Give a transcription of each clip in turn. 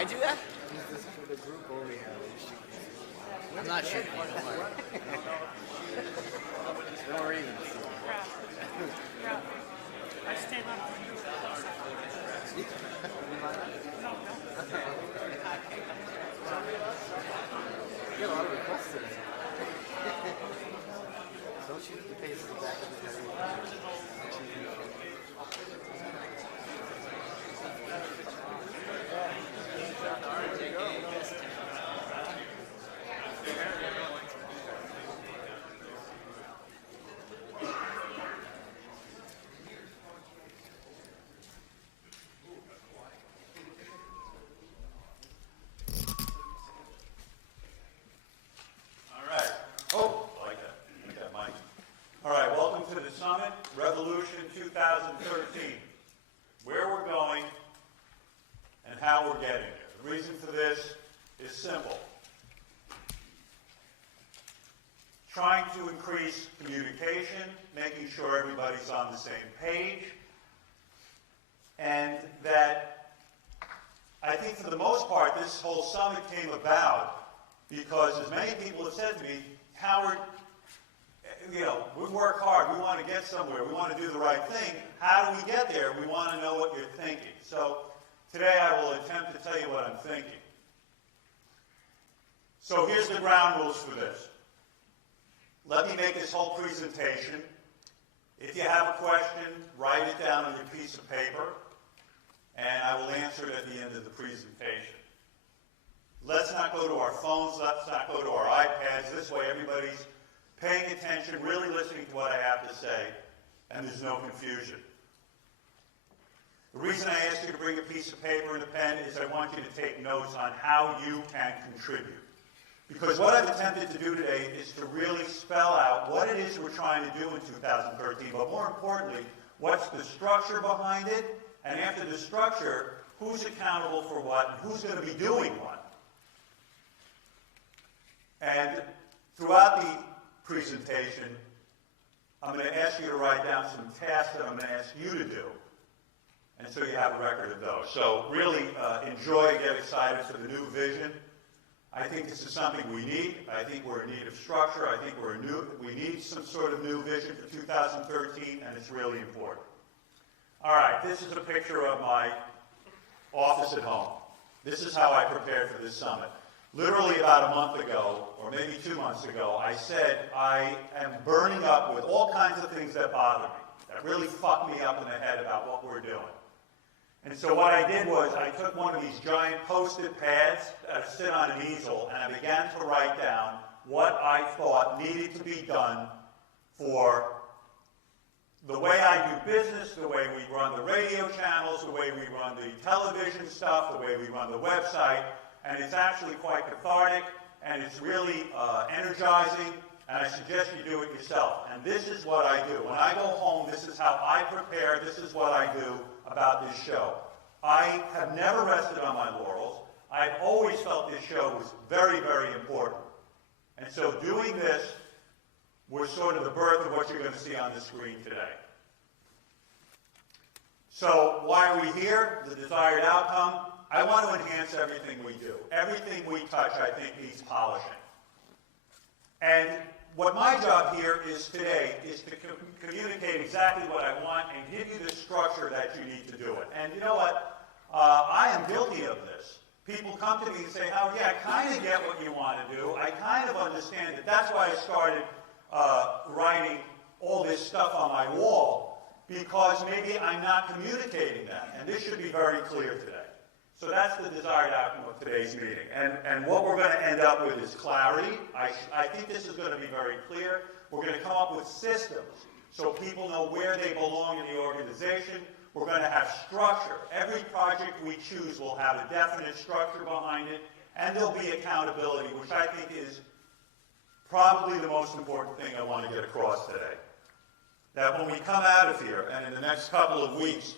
I do that? For the group only. I'm not shooting you, don't worry. Don't worry. I stand on You get a lot of requests today. Don't shoot the faces back in the All right, welcome to the summit, Revolution 2013. Where we're going and how we're getting there. The reason for this is simple. Trying to increase communication, making sure everybody's on the same page, and that I think for the most part this whole summit came about because, as many people have said to me, Howard, you know, we work hard, we want to get somewhere, we want to do the right thing. How do we get there? We want to know what you're thinking. So today I will attempt to tell you what I'm thinking. So here's the ground rules for this. Let me make this whole presentation. If you have a question, write it down on your piece of paper, and I will answer it at the end of the presentation. Let's not go to our phones, let's not go to our iPads. This way everybody's paying attention, really listening to what I have to say, and there's no confusion. The reason I asked you to bring a piece of paper and a pen is I want you to take notes on how you can contribute. Because what I've attempted to do today is to really spell out what it is we're trying to do in 2013, but more importantly, what's the structure behind it, and after the structure, who's accountable for what, and who's going to be doing what. And throughout the presentation, I'm going to ask you to write down some tasks that I'm going to ask you to do, and so you have a record of those. So really enjoy, get excited for the new vision. I think this is something we need. I think we're in need of structure. I think we need some sort of new vision for 2013, and it's really important. All right, this is a picture of my office at home. This is how I prepared for this summit. Literally about a month ago, or maybe 2 months ago, I said I am burning up with all kinds of things that bother me, that really fuck me up in the head about what we're doing. And so what I did was I took one of these giant Post-it pads that sit on an easel, and I began to write down what I thought needed to be done for the way I do business, the way we run the radio channels, the way we run the television stuff, the way we run the website. And it's actually quite cathartic, and it's really energizing, and I suggest you do it yourself. And this is what I do. When I go home, this is how I prepare, this is what I do about this show. I have never rested on my laurels. I've always felt this show was very, very important. And so doing this was sort of the birth of what you're going to see on the screen today. So why are we here? The desired outcome. I want to enhance everything we do. Everything we touch, I think, needs polishing. And what my job here is today is to communicate exactly what I want and give you the structure that you need to do it. And you know what? I am guilty of this. People come to me and say, Howard, yeah, I kind of get what you want to do. I kind of understand it. That's why I started writing all this stuff on my wall, because maybe I'm not communicating that. And this should be very clear today. So that's the desired outcome of today's meeting. And what we're going to end up with is clarity. I think this is going to be very clear. We're going to come up with systems so people know where they belong in the organization. We're going to have structure. Every project we choose will have a definite structure behind it, and there'll be accountability, which I think is probably the most important thing I want to get across today. That when we come out of here, and in the next couple of weeks,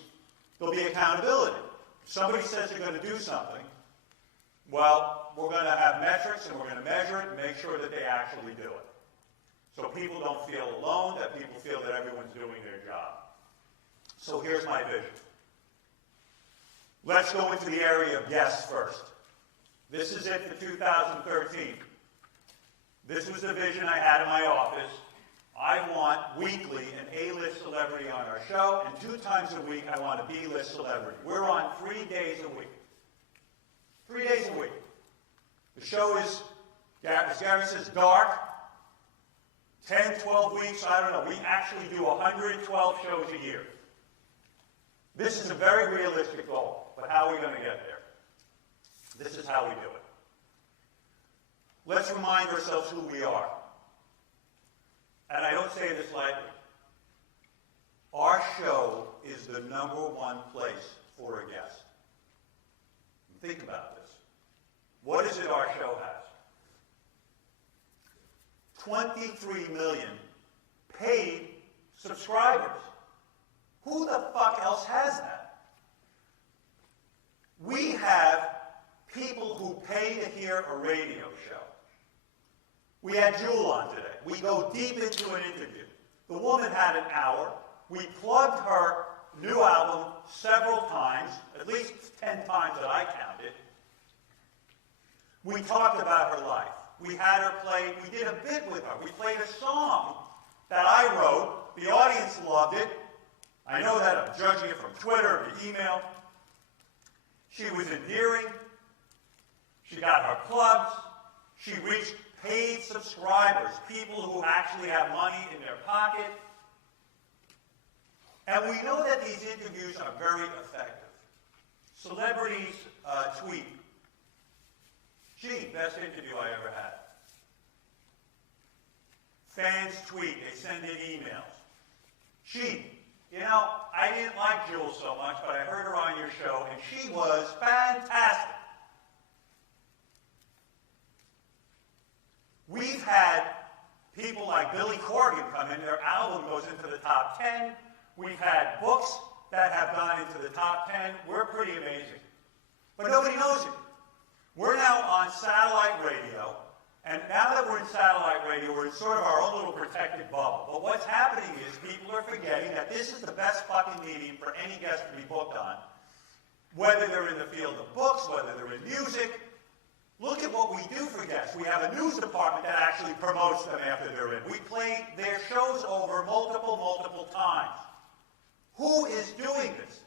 there'll be accountability. If somebody says they're going to do something, well, we're going to have metrics and we're going to measure it and make sure that they actually do it. So people don't feel alone, that people feel that everyone's doing their job. So here's my vision. Let's go into the area of guests first. This is it for 2013. This was the vision I had in my office. I want weekly an A-list celebrity on our show, and 2 times a week I want a B-list celebrity. We're on 3 days a week. 3 days a week. The show is, as Gary says, dark. 10, 12 weeks, I don't know. We actually do 112 shows a year. This is a very realistic goal, but how are we going to get there? This is how we do it. Let's remind ourselves who we are. And I don't say this lightly. Our show is the #1 place for a guest. Think about this. What is it our show has? 23 million paid subscribers. Who the fuck else has that? We have people who pay to hear a radio show. We had Jewel on today. We go deep into an interview. The woman had an hour. We plugged her new album several times, at least 10 times that I counted. We talked about her life. We had her play, we did a bit with her. We played a song that I wrote. The audience loved it. I know that I'm judging it from Twitter or email. She was endearing. She got her plugs. She reached paid subscribers, people who actually have money in their pocket. And we know that these interviews are very effective. Celebrities tweet, "Gee, best interview I ever had." Fans tweet, they send in emails. "Gee, you know, I didn't like Jewel so much, but I heard her on your show, and she was fantastic." We've had people like Billy Corgan come in, their album goes into the top 10. We've had books that have gone into the top 10. We're pretty amazing. But nobody knows it. We're now on satellite radio, and now that we're in satellite radio, we're in sort of our own little protected bubble. But what's happening is people are forgetting that this is the best fucking medium for any guest to be booked on, whether they're in the field of books, whether they're in music. Look at what we do for guests. We have a news department that actually promotes them after they're in. We play their shows over multiple times. Who is doing this?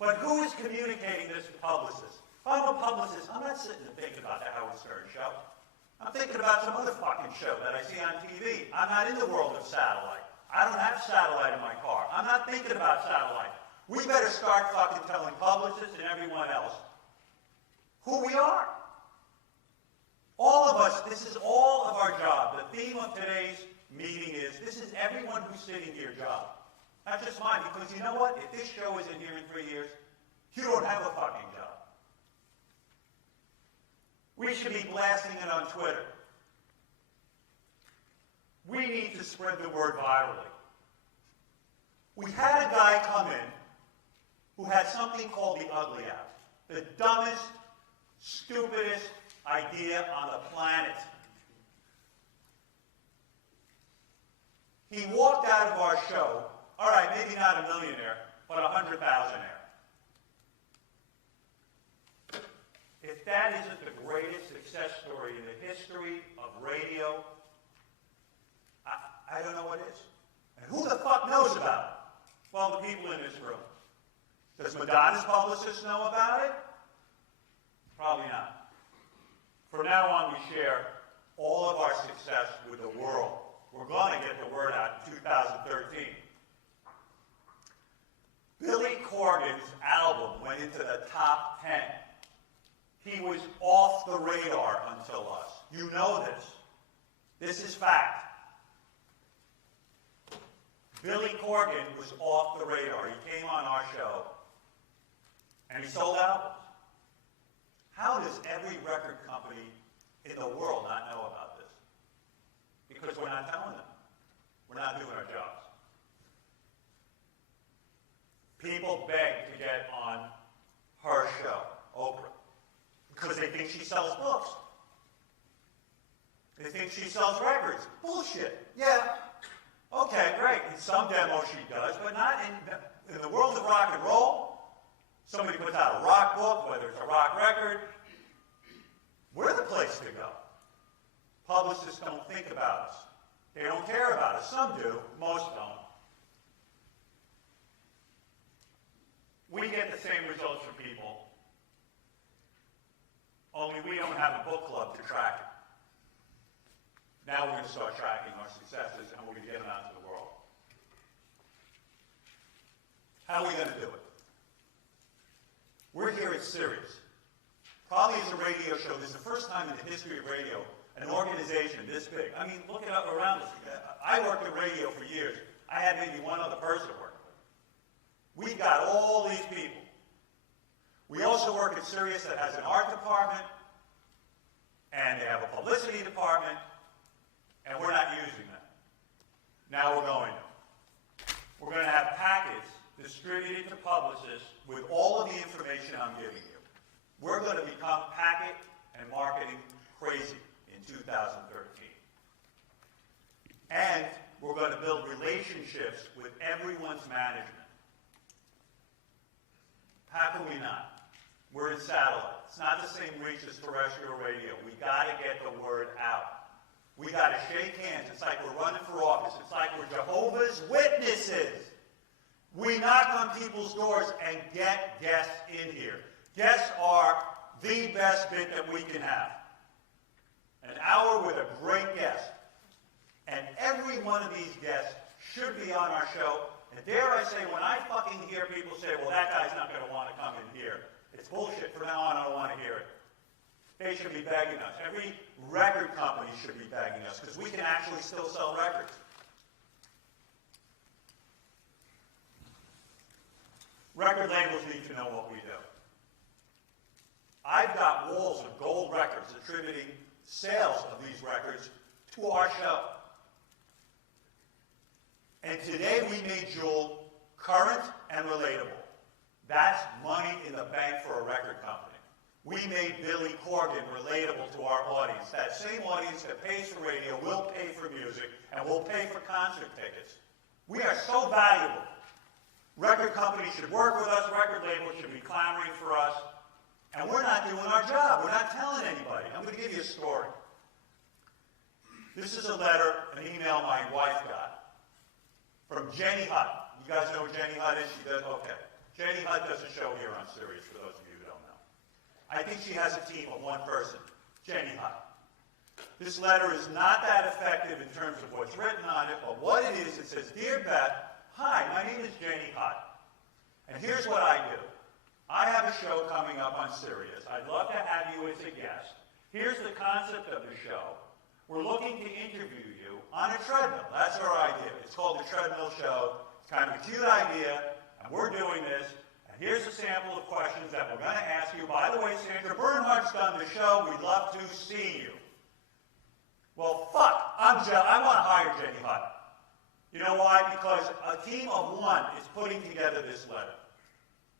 But who is communicating this to publicists? If I'm a publicist, I'm not sitting and thinking about the Howard Stern show. I'm thinking about some other fucking show that I see on TV. I'm not in the world of satellite. I don't have satellite in my car. I'm not thinking about satellite. We better start fucking telling publicists and everyone else who we are. All of us, this is all of our job. The theme of today's meeting is, this is everyone who's sitting here job. Not just mine, because you know what? If this show isn't here in 3 years, you don't have a fucking job. We should be blasting it on Twitter. We need to spread the word virally. We had a guy come in who had something called the Ugly Act. The dumbest, stupidest idea on the planet. He walked out of our show, all right, maybe not a millionaire, but a 100,000-aire. If that isn't the greatest success story in the history of radio, I don't know what is. And who the fuck knows about it? Well, the people in this room. Does Madonna's publicist know about it? Probably not. From now on, we share all of our success with the world. We're going to get the word out in 2013. Billy Corgan's album went into the top 10. He was off the radar until us. You know this. This is fact. Billy Corgan was off the radar. He came on our show, and he sold albums. How does every record company in the world not know about this? Because we're not telling them. We're not doing our jobs. People beg to get on her show, Oprah, because they think she sells books. They think she sells records. Bullshit. Yeah. Okay, great. In some demos she does, but not in the world of rock and roll. Somebody puts out a rock book, whether it's a rock record, place to go. Publicists don't think about us. They don't care about us. Some do, most don't. We get the same results from people, only we don't have a book club to track it. Now we're going to start tracking our successes, and we're going to get them out to the world. How are we going to do it? We're here at Sirius. Probably as a radio show, this is the first time in the history of radio, an organization this big. I mean, look it up around us. I worked at radio for years. I had maybe one other person work with. We've got all these people. We also work at Sirius that has an art department, and they have a publicity department, and we're not using them. Now we're going to. We're going to have packets distributed to publicists with all of the information I'm giving you. We're going to become packet and marketing crazy in 2013. And we're going to build relationships with everyone's management. How can we not? We're in satellite. It's not the same reach as terrestrial radio. We got to get the word out. We got to shake hands. It's like we're running for office. It's like we're Jehovah's Witnesses. We knock on people's doors and get guests in here. Guests are the best bit that we can have. An hour with a great guest. And every one of these guests should be on our show. And dare I say, when I fucking hear people say, well, that guy's not going to want to come in here, it's bullshit. From now on, I don't want to hear it. They should be begging us. Every record company should be begging us, because we can actually still sell records. Record labels need to know what we do. I've got walls of gold records attributing sales of these records to our show. And today we made Jewel current and relatable. That's money in the bank for a record company. We made Billy Corgan relatable to our audience. That same audience that pays for radio will pay for music and will pay for concert tickets. We are so valuable. Record companies should work with us. Record labels should be clamoring for us. And we're not doing our job. We're not telling anybody. I'm going to give you a story. This is a letter, an email my wife got from Jenny Hutt. You guys know who Jenny Hutt is? She does? Okay. Jenny Hutt does a show here on Sirius, for those of you who don't know. I think she has a team of one person, Jenny Hutt. This letter is not that effective in terms of what's written on it, but what it is, it says, Dear Beth, hi, my name is Jenny Hutt, and here's what I do. I have a show coming up on Sirius. I'd love to have you as a guest. Here's the concept of the show. We're looking to interview you on a treadmill. That's our idea. It's called The Treadmill Show. It's kind of a cute idea, and we're doing this. And here's a sample of questions that we're going to ask you. By the way, Sandra Bernhardt's done the show. We'd love to see you. Well, fuck. I want to hire Jenny Hutt. You know why? Because a team of one is putting together this letter.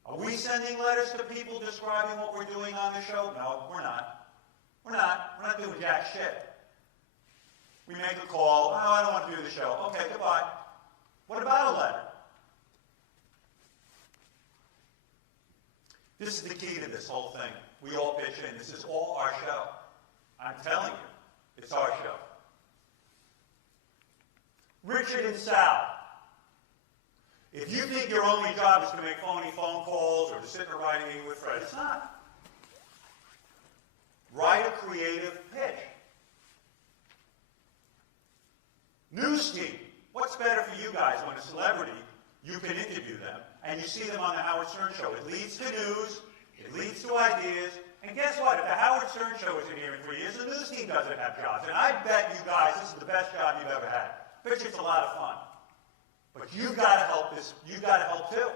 Are we sending letters to people describing what we're doing on the show? No, we're not. We're not doing jack shit. We make a call. Oh, I don't want to do the show. Okay, goodbye. What about a letter? This is the key to this whole thing. We all pitch in. This is all our show. I'm telling you, it's our show. Richard and Sal. If you think your only job is to make phony phone calls or to sit in a writing meeting with Fred, it's not. Write a creative pitch. News team. What's better for you guys when a celebrity, you can interview them, and you see them on the Howard Stern Show? It leads to news, it leads to ideas, and guess what? If the Howard Stern Show isn't here in 3 years, the news team doesn't have jobs. And I bet you guys this is the best job you've ever had. I bet you it's a lot of fun. But you've got to help this. You've got to help too.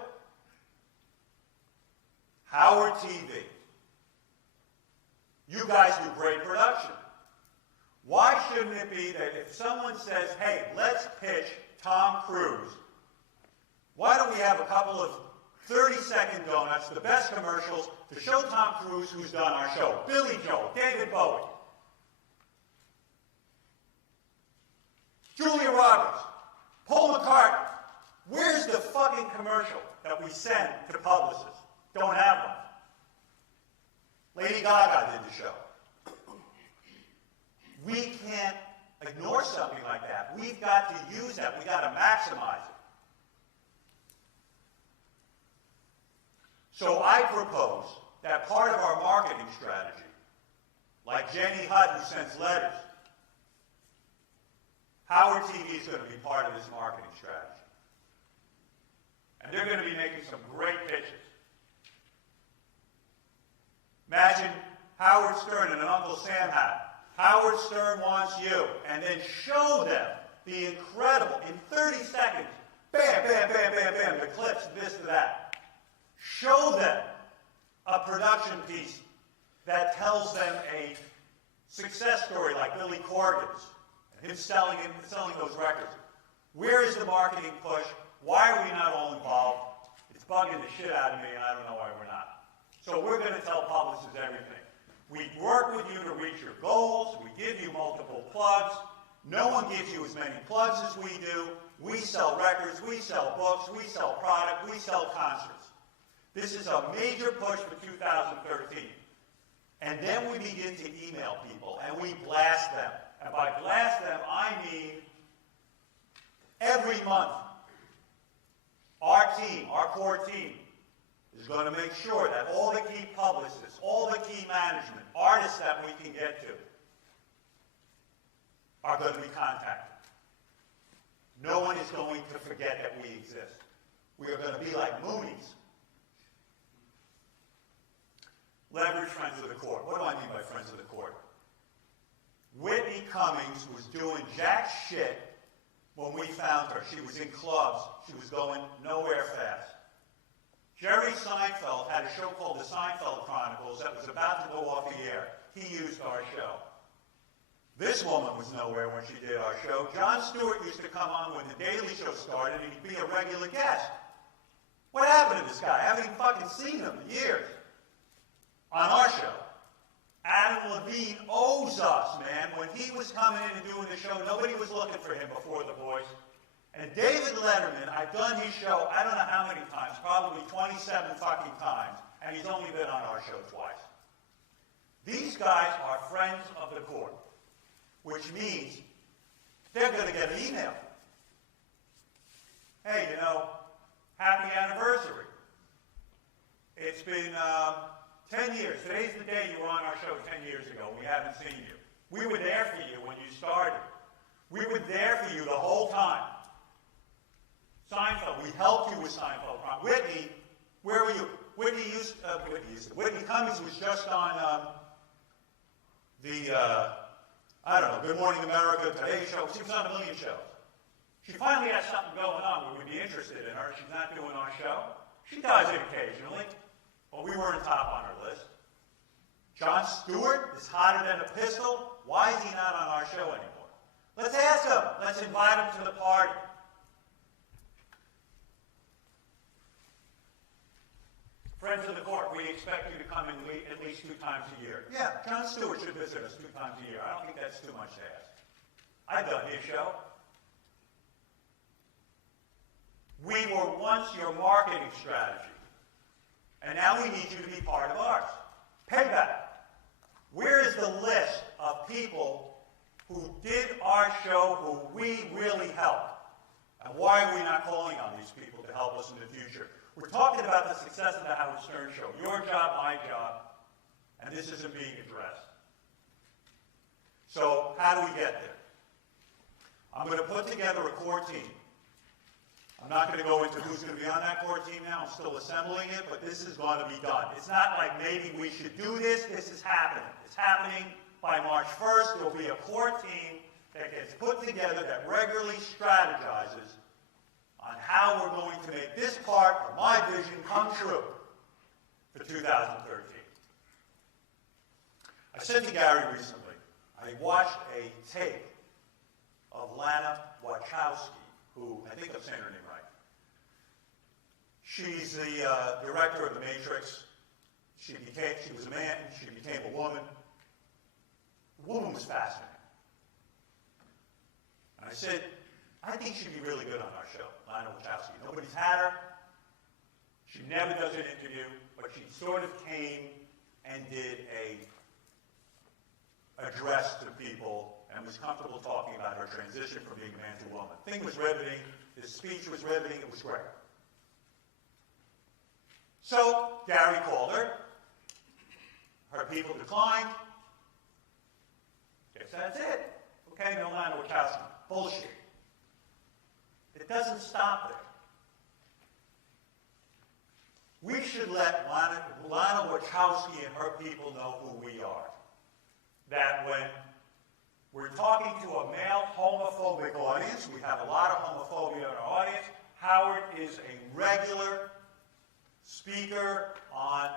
Howard TV. You guys do great production. Why shouldn't it be that if someone says, hey, let's pitch Tom Cruise, why don't we have a couple of 30-second donuts, the best commercials, to show Tom Cruise who's done our show? Billy Joel, David Bowie, Julia Roberts, Paul McCartney. Where's the fucking commercial that we send to publicists? Don't have one. Lady Gaga did the show. We can't ignore something like that. We've got to use that. We've got to maximize it. So I propose that part of our marketing strategy, like Jenny Hutt, who sends letters, Howard TV is going to be part of this marketing strategy. And they're going to be making some great pitches. Imagine Howard Stern and an Uncle Sam hat. Howard Stern wants you. And then show them the incredible, in 30 seconds, bam, bam, bam, bam, bam, the clips, this to that. Show them a production piece that tells them a success story like Billy Corgan's, and him selling those records. Where is the marketing push? Why are we not all involved? It's bugging the shit out of me, and I don't know why we're not. So we're going to tell publishers everything. We work with you to reach your goals. We give you multiple plugs. No one gives you as many plugs as we do. We sell records. We sell books. We sell product. We sell concerts. This is a major push for 2013. And then we begin to email people, and we blast them. And by blast them, I mean every month, our team, our core team, is going to make sure that all the key publicists, all the key management, artists that we can get to, are going to be contacted. No one is going to forget that we exist. We are going to be like Moonies. Leverage Friends of the Court. What do I mean by Friends of the Court? Whitney Cummings was doing jack shit when we found her. She was in clubs. She was going nowhere fast. Jerry Seinfeld had a show called The Seinfeld Chronicles that was about to go off the air. He used our show. This woman was nowhere when she did our show. Jon Stewart used to come on when The Daily Show started, and he'd be a regular guest. What happened to this guy? I haven't even fucking seen him in years. On our show, Adam Levine owes us, man. When he was coming in and doing the show, nobody was looking for him before The Voice. And David Letterman, I've done his show, I don't know how many times, probably 27 fucking times, and he's only been on our show twice. These guys are friends of the court, which means they're going to get an email. Hey, you know, happy anniversary. It's been 10 years. Today's the day you were on our show 10 years ago. We haven't seen you. We were there for you when you started. We were there for you the whole time. Seinfeld, we helped you with Seinfeld. Whitney, where were you? Whitney Cummings was just on I don't know, Good Morning America, Today Show. She was on a million shows. She finally has something going on we would be interested in her. She's not doing our show. She does it occasionally, but we weren't top on her list. Jon Stewart is hotter than a pistol. Why is he not on our show anymore? Let's ask him. Let's invite him to the party. Friends of the court, we expect you to come in at least 2 times a year. Yeah, Jon Stewart should visit us 2 times a year. I don't think that's too much to ask. I've done his show. We were once your marketing strategy, and now we need you to be part of ours. Payback. Where is the list of people who did our show, who we really helped? And why are we not calling on these people to help us in the future? We're talking about the success of the Howard Stern Show. Your job, my job, and this isn't being addressed. So how do we get there? I'm going to put together a core team. I'm not going to go into who's going to be on that core team now. I'm still assembling it, but this is going to be done. It's not like maybe we should do this. This is happening. It's happening by March 1st. There will be a core team that gets put together that regularly strategizes on how we're going to make this part of my vision come true for 2013. I said to Gary recently, I watched a tape of Lana Wachowski, who, I think I'm saying her name right. She's the director of The Matrix. She was a man, she became a woman. The woman was fascinating. And I said, I think she'd be really good on our show, Lana Wachowski. Nobody's had her. She never does an interview, but she sort of came and did a address to people and was comfortable talking about her transition from being a man to a woman. The thing was riveting. His speech was riveting. It was great. So Gary called her. Her people declined. Guess that's it. Okay, no Lana Wachowski. Bullshit. It doesn't stop there. We should let Lana Wachowski and her people know who we are. That when we're talking to a male homophobic audience, we have a lot of homophobia in our audience, Howard is a regular speaker on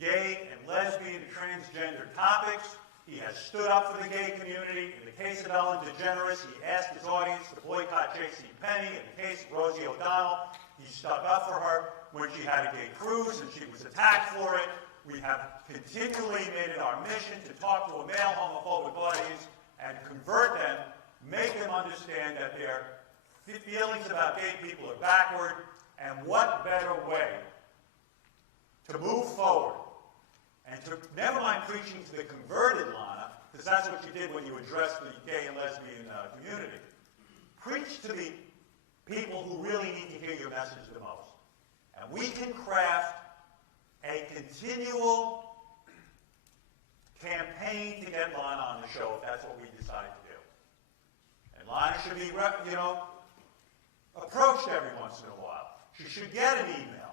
gay and lesbian and transgender topics. He has stood up for the gay community. In the case of Ellen DeGeneres, he asked his audience to boycott J.C. Penney. In the case of Rosie O'Donnell, he stuck up for her when she had a gay cruise and she was attacked for it. We have continually made it our mission to talk to a male homophobic audience and convert them, make them understand that their feelings about gay people are backward, and what better way to move forward and to, never mind preaching to the converted Lana, because that's what you did when you addressed the gay and lesbian community. Preach to the people who really need to hear your message the most. And we can craft a continual campaign to get Lana on the show if that's what we decide to do. And Lana should be, approached every once in a while. She should get an email.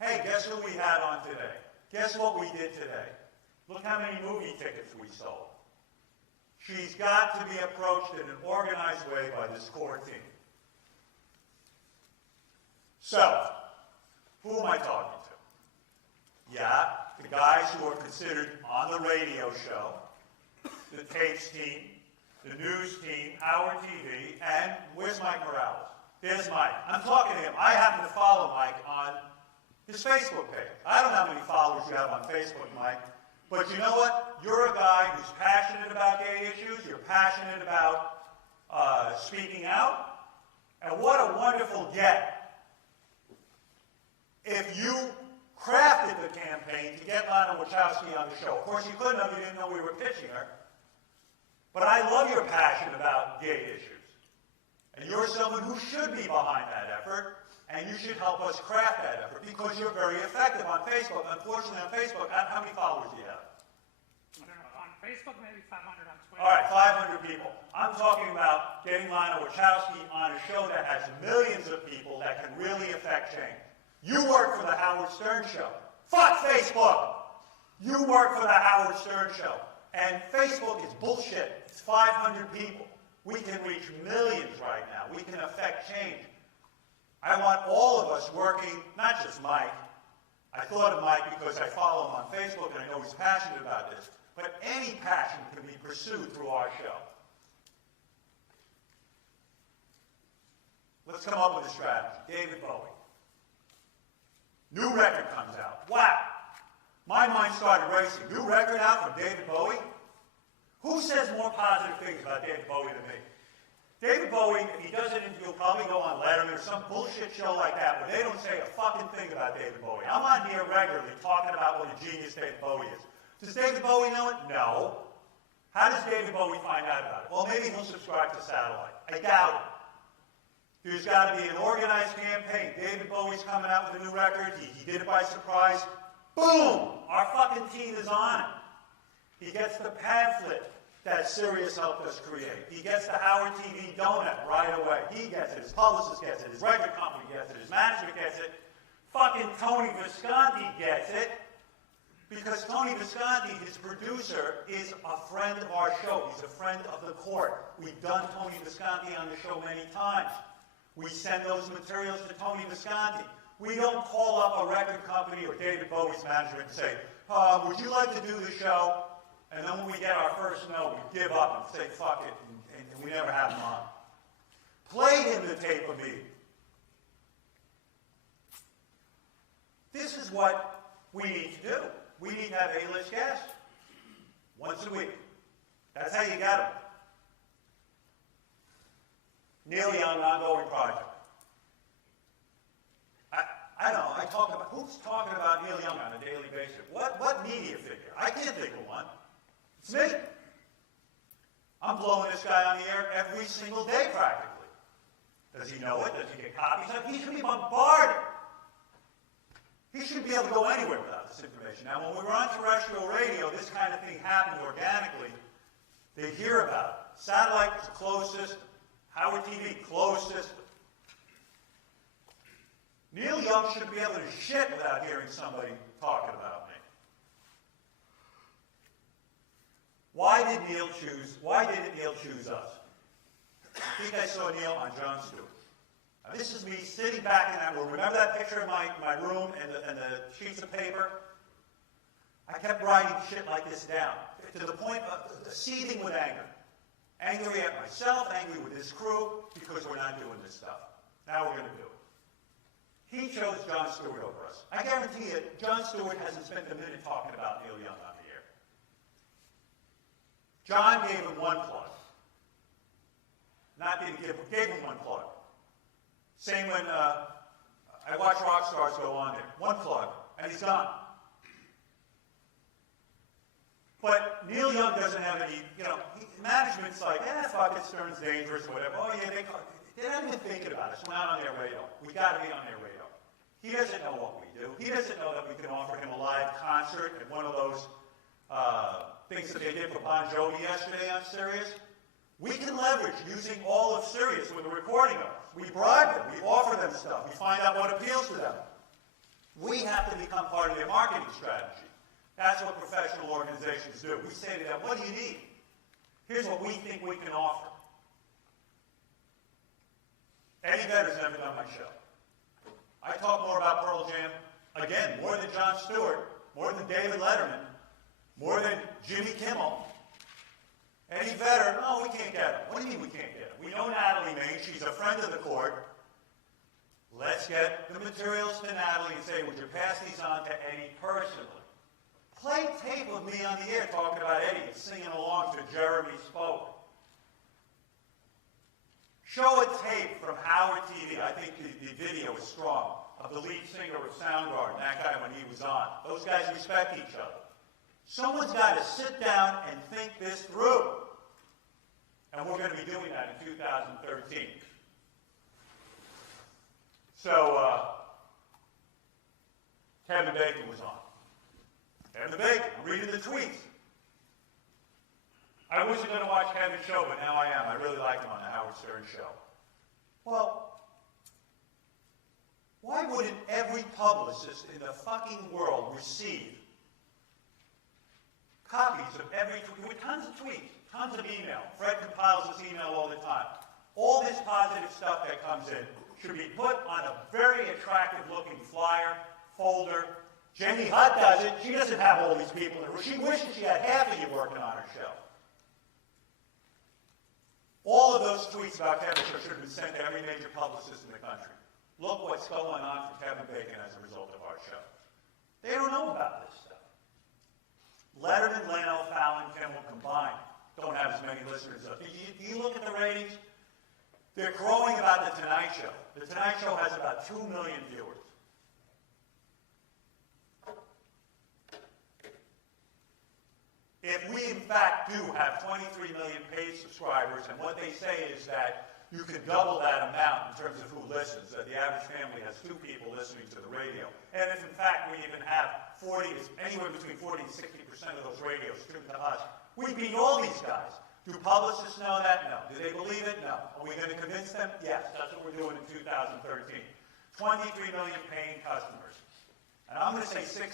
Hey, guess who we had on today? Guess what we did today? Look how many movie tickets we sold. She's got to be approached in an organized way by this core team. So, who am I talking to? Yeah, the guys who are considered on the radio show, the tapes team, the news team, Howard TV, and where's Mike Morales? There's Mike. I'm talking to him. I happen to follow Mike on his Facebook page. I don't know how many followers you have on Facebook, Mike, but you know what? You're a guy who's passionate about gay issues. You're passionate about speaking out. And what a wonderful get if you crafted the campaign to get Lana Wachowski on the show. Of course, you couldn't have. You didn't know we were pitching her. But I love your passion about gay issues. And you're someone who should be behind that effort, and you should help us craft that effort because you're very effective on Facebook. Unfortunately, on Facebook, how many followers do you have? I don't know. On Facebook, maybe 500 on Twitter. All right, 500 people. I'm talking about getting Lana Wachowski on a show that has millions of people that can really affect change. You work for the Howard Stern Show. Fuck Facebook! You work for the Howard Stern Show. And Facebook is bullshit. It's 500 people. We can reach millions right now. We can affect change. I want all of us working, not just Mike. I thought of Mike because I follow him on Facebook and I know he's passionate about this. But any passion can be pursued through our show. Let's come up with a strategy. David Bowie. New record comes out. Wow. My mind started racing. New record out from David Bowie? Who says more positive things about David Bowie than me? David Bowie, if he does an interview, will probably go on Letterman or some bullshit show like that where they don't say a fucking thing about David Bowie. I'm on here regularly talking about what a genius David Bowie is. Does David Bowie know it? No. How does David Bowie find out about it? Well, maybe he'll subscribe to Satellite. I doubt it. There's got to be an organized campaign. David Bowie's coming out with a new record. He did it by surprise. Boom! Our fucking team is on it. He gets the pamphlet that Sirius helped us create. He gets the Howard TV donut right away. He gets it. His publicist gets it. His record company gets it. His management gets it. Fucking Tony Visconti gets it. Because Tony Visconti, his producer, is a friend of our show. He's a friend of the court. We've done Tony Visconti on the show many times. We send those materials to Tony Visconti. We don't call up a record company or David Bowie's management and say, would you like to do the show? And then when we get our first no, we give up and say, fuck it, and we never have him on. Play him the tape of me. This is what we need to do. We need to have A-list guests once a week. That's how you get them. Neil Young, ongoing project. I don't know, I talk about, who's talking about Neil Young on a daily basis? What media figure? I can't think of one. It's me. I'm every single day practically. Does he know it? Does he get copies of it? He should be bombarded. He shouldn't be able to go anywhere without this information. Now, when we were on terrestrial radio, this kind of thing happened organically. They hear about it. Satellite was a closed system. Howard TV, closed system. Neil Young shouldn't be able to shit without hearing somebody talking about me. Why didn't Neil choose us? I think I saw Neil on Jon Stewart. Now, this is me sitting back in that room. Remember that picture of my room and the sheets of paper? I kept writing shit like this down, to the point of seething with anger. Angry at myself, angry with this crew, because we're not doing this stuff. Now we're going to do it. He chose Jon Stewart over us. I guarantee you, Jon Stewart hasn't spent a minute talking about Neil Young on the air. John gave him one plug. Gave him one plug. Same when I watch rock stars go on there. One plug, and he's gone. But Neil Young doesn't have any, management's like, fuck it, Stern's dangerous or whatever. Oh, yeah, they're not even thinking about us. We're not on their radar. We got to be on their radar. He doesn't know what we do. He doesn't know that we can offer him a live concert at one of those things that they did for Bon Jovi yesterday on Sirius. We can leverage using all of Sirius with a recording of us. We bribe them. We offer them stuff. We find out what appeals to them. We have to become part of their marketing strategy. That's what professional organizations do. We say to them, what do you need? Here's what we think we can offer. Eddie Vedder's never done my show. I talk more about Pearl Jam, again, more than Jon Stewart, more than David Letterman, more than Jimmy Kimmel. Eddie Vedder, no, we can't get him. What do you mean we can't get him? We know Natalie Main. She's a friend of the court. Let's get the materials to Natalie and say, would you pass these on to Eddie personally? Play tape of me on the air talking about Eddie and singing along to Jeremy Spoke. Show a tape from Howard TV. I think the video is strong. Of the lead singer of Soundgarden, that guy when he was on. Those guys respect each other. Someone's got to sit down and think this through. And we're going to be doing that in 2013. So, Kevin Bacon was on. Kevin Bacon, I'm reading the tweets. I wasn't going to watch Kevin's show, but now I am. I really like him on the Howard Stern show. Well, why wouldn't every publicist in the fucking world receive copies of every tweet? With tons of tweets, tons of email. Fred compiles this email all the time. All this positive stuff that comes in should be put on a very attractive-looking flyer, folder. Jenny Hutt does it. She doesn't have all these people in her. She wishes she had half of you working on her show. All of those tweets about Kevin should have been sent to every major publicist in the country. Look what's going on for Kevin Bacon as a result of our show. They don't know about this stuff. Letterman, Leno, Fallon, Kimmel combined don't have as many listeners. Do you look at the ratings? They're crowing about The Tonight Show. The Tonight Show has about 2 million viewers. If we, in fact, do have 23 million paid subscribers, and what they say is that you can double that amount in terms of who listens, that the average family has 2 people listening to the radio. And if, in fact, we even have anywhere between 40 and 60% of those radios tuned to us, we beat all these guys. Do publicists know that? No. Do they believe it? No. Are we going to convince them? Yes. That's what we're doing in 2013. 23 million paying customers. And I'm going to say 60%.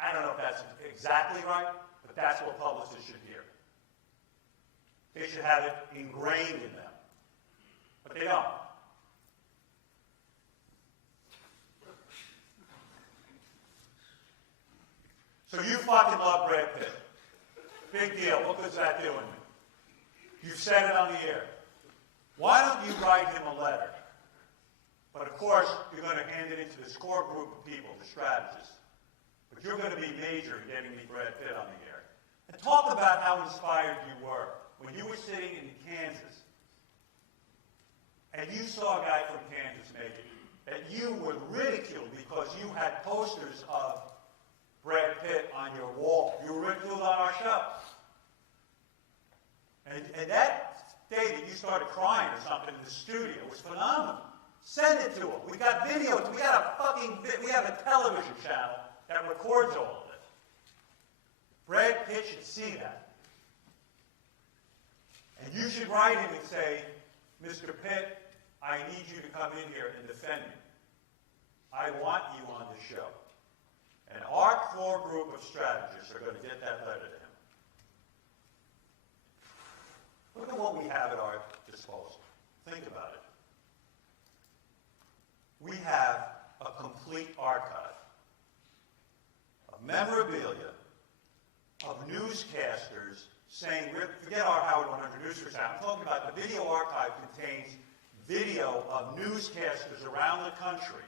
I don't know if that's exactly right, but that's what publicists should hear. They should have it ingrained in them. But they don't. So you fucking love Brad Pitt. Big deal. What good's that doing? You said it on the air. Why don't you write him a letter? But of course, you're going to hand it into this core group of people, the strategists. But you're going to be major in getting me Brad Pitt on the air. And talk about how inspired you were when you were sitting in Kansas and you saw a guy from Kansas make it, that you were ridiculed because you had posters of Brad Pitt on your wall. You were ridiculed on our show. And that day that you started crying or something in the studio was phenomenal. Send it to them. We got video. We have a television channel that records all of this. Brad Pitt should see that. And you should write him and say, Mr. Pitt, I need you to come in here and defend me. I want you on the show. And our core group of strategists are going to get that letter to him. Look at what we have at our disposal. Think about it. We have a complete archive of memorabilia, of newscasters saying, forget our Howard 100 Newsers app. I'm talking about the video archive contains video of newscasters around the country.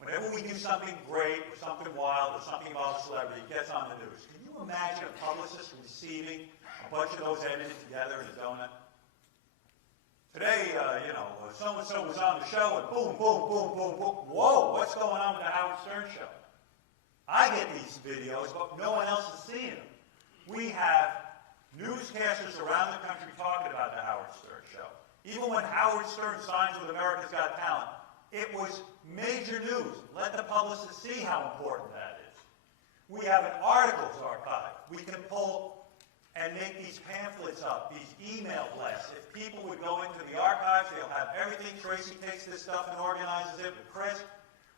Whenever we do something great or something wild or something about a celebrity, it gets on the news. Can you imagine a publicist receiving a bunch of those edited together in a donut? Today, so-and-so was on the show and boom, boom, boom, boom, boom. Whoa, what's going on with the Howard Stern show? I get these videos, but no one else is seeing them. We have newscasters around the country talking about the Howard Stern show. Even when Howard Stern signs with America's Got Talent, it was major news. Let the publicist see how important that is. We have an articles archive. We can pull and make these pamphlets up, these email blasts. If people would go into the archives, they'll have everything. Tracy takes this stuff and organizes it with Chris.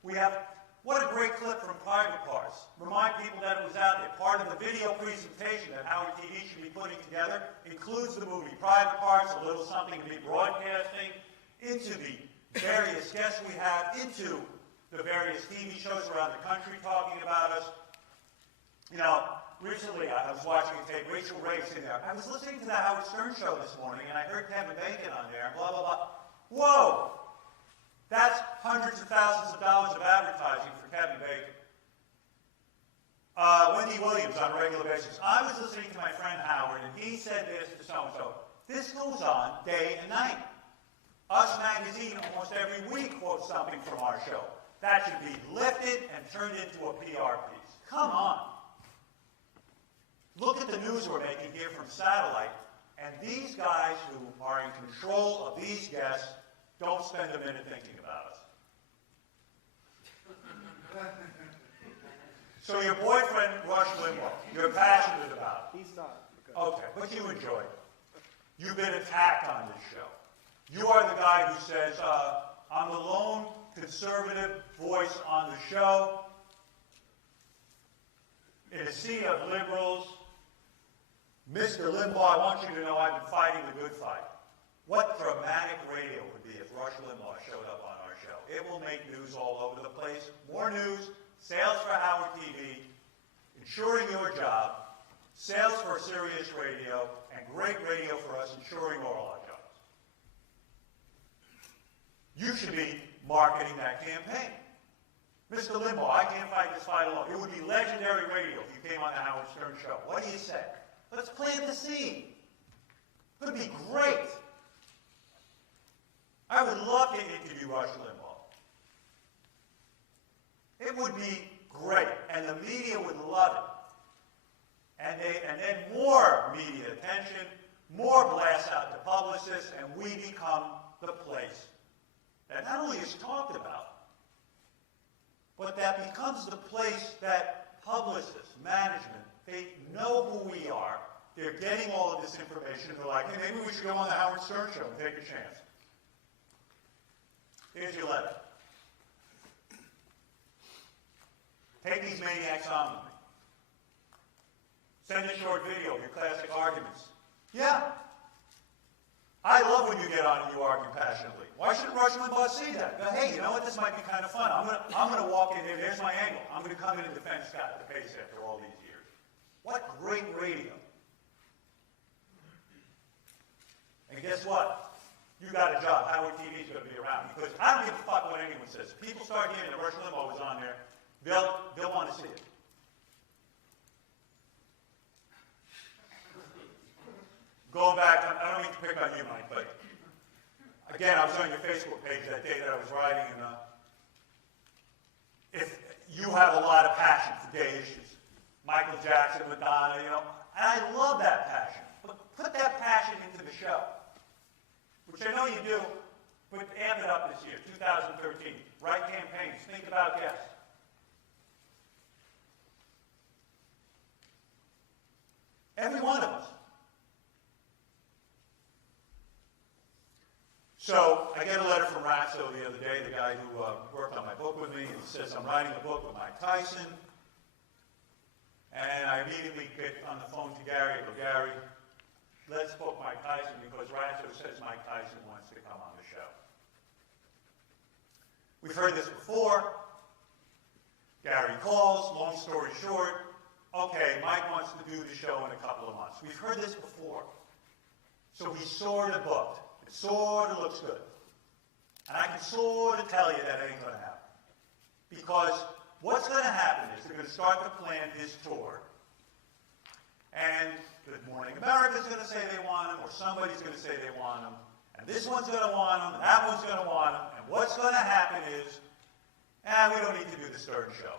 We have, what a great clip from Private Parts. Remind people that it was out there. Part of the video presentation that Howard TV should be putting together includes the movie Private Parts, a little something to be broadcasting into the various guests we have, into the various TV shows around the country talking about us. You know, recently I was watching a tape, Rachel Ray sitting there. I was listening to the Howard Stern show this morning, and I heard Kevin Bacon on there, and blah, blah, blah. Whoa! That's hundreds of thousands of dollars of advertising for Kevin Bacon. Wendy Williams on a regular basis. I was listening to my friend Howard, and he said this to so-and-so. This goes on day and night. Us Magazine almost every week quotes something from our show. That should be lifted and turned into a PR piece. Come on. Look at the news we're making here from satellite, and these guys who are in control of these guests don't spend a minute thinking about us. So your boyfriend, Rush Limbaugh, you're passionate about. He's not. Okay, but you enjoy it. You've been attacked on this show. You are the guy who says, I'm the lone conservative voice on the show. In a sea of liberals, Mr. Limbaugh, I want you to know I've been fighting the good fight. What dramatic radio would be if Rush Limbaugh showed up on our show? It will make news all over the place. More news, sales for Howard TV, ensuring your job, sales for Sirius Radio, and great radio for us, ensuring all our jobs. You should be marketing that campaign. Mr. Limbaugh, I can't fight this fight alone. It would be legendary radio if you came on the Howard Stern show. What do you say? Let's plant the seed. It would be great. I would love to interview Rush Limbaugh. It would be great, and the media would love it. And then more media attention, more blasts out to publicists, and we become the place that not only is talked about, but that becomes the place that publicists, management, they know who we are. They're getting all of this information. They're like, hey, maybe we should go on the Howard Stern show and take a chance. Here's your letter. Take these maniacs on with me. Send a short video of your classic arguments. Yeah. I love when you get on and you argue passionately. Why shouldn't Rush Limbaugh see that? Go, hey, you know what? This might be kind of fun. I'm gonna walk in here. There's my angle. I'm going to come in and defend Scott DePace after all these years. What great radio. And guess what? You got a job. Howard TV is going to be around. Because I don't give a fuck what anyone says. If people start hearing that Rush Limbaugh was on there, they'll want to see it. Going back, I don't mean to pick on you, Mike, but again, I was on your Facebook page that day that I was writing, and if you have a lot of passion for gay issues, Michael Jackson, Madonna, you know, and I love that passion. But put that passion into the show, which I know you do, but amp it up this year, 2013. Write campaigns, think about guests. Every one of us. So I get a letter from Ratso the other day, the guy who worked on my book with me, and he says, I'm writing a book with Mike Tyson. And I immediately get on the phone to Gary. I go, Gary, let's book Mike Tyson because Ratso says Mike Tyson wants to come on the show. We've heard this before. Gary calls, long story short, okay, Mike wants to do the show in a couple of months. We've heard this before. So he's sort of booked. It sort of looks good. And I can sort of tell you that ain't going to happen. Because what's going to happen is they're going to start to plan his tour. And Good Morning America's going to say they want him, or somebody's going to say they want him. And this one's going to want him, and that one's going to want him. And what's going to happen is, we don't need to do the Stern Show.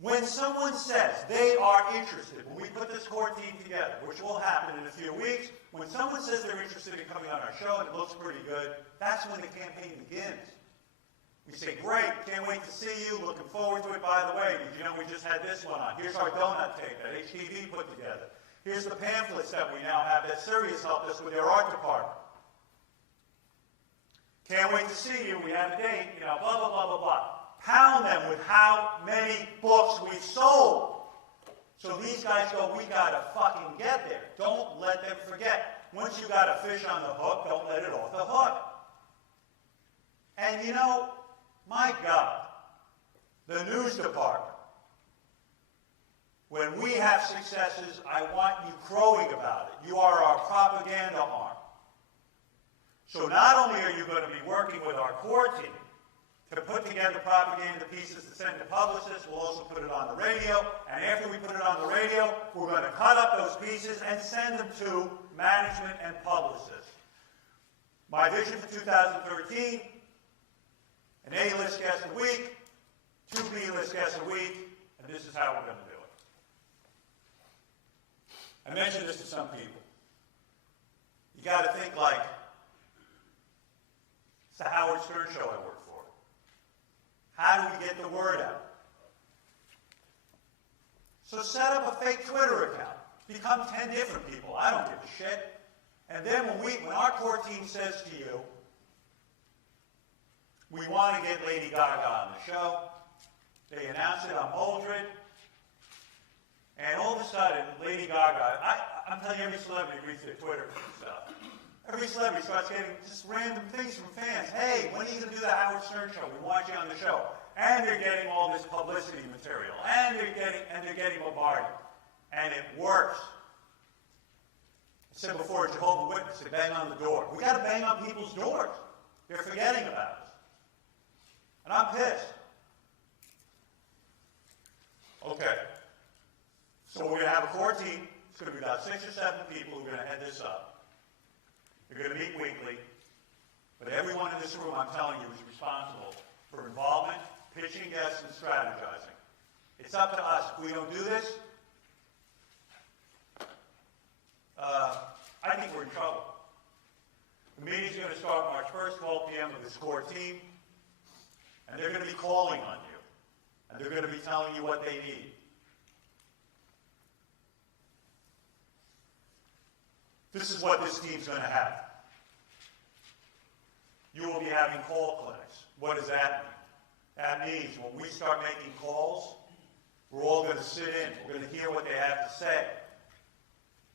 When someone says they are interested, when we put this core team together, which will happen in a few weeks, when someone says they're interested in coming on our show and it looks pretty good, that's when the campaign begins. We say, great, can't wait to see you, looking forward to it. By the way, did you know we just had this one on? Here's our donut tape that HTV put together. Here's the pamphlets that we now have that Sirius helped us with their art department. Can't wait to see you, we have a date, blah, blah, blah, blah, blah. Pound them with how many books we've sold. So these guys go, we gotta fucking get there. Don't let them forget. Once you got a fish on the hook, don't let it off the hook. And my God, the news department, when we have successes, I want you crowing about it. You are our propaganda arm. So not only are you going to be working with our core team to put together propaganda pieces to send to publicists, we'll also put it on the radio, and after we put it on the radio, we're going to cut up those pieces and send them to management and publicists. My vision for 2013, an A-list guest a week, 2 B-list guests a week, and this is how we're going to do it. I mentioned this to some people. You got to think like, it's the Howard Stern show I work for. How do we get the word out? So set up a fake Twitter account. Become 10 different people. I don't give a shit. And then when our core team says to you, we want to get Lady Gaga on the show, they announce it on Mildred, and all of a sudden, Lady Gaga, I'm telling you, every celebrity reads their Twitter stuff. Every celebrity starts getting just random things from fans. Hey, when are you going to do the Howard Stern show? We want you on the show. And they're getting all this publicity material. And they're getting bombarded. And it works. I said before, Jehovah's Witnesses, they bang on the door. We got to bang on people's doors. They're forgetting about us. And I'm pissed. Okay. So we're going to have a core team. It's going to be about 6 or 7 people who are going to head this up. They're going to meet weekly. But everyone in this room, I'm telling you, is responsible for involvement, pitching guests, and strategizing. It's up to us. If we don't do this, I think we're in trouble. The meeting's going to start March 1st, 12 p.m. with this core team. And they're going to be calling on you. And they're going to be telling you what they need. This is what this team's going to have. You will be having call clinics. What does that mean? That means when we start making calls, we're all going to sit in. We're going to hear what they have to say.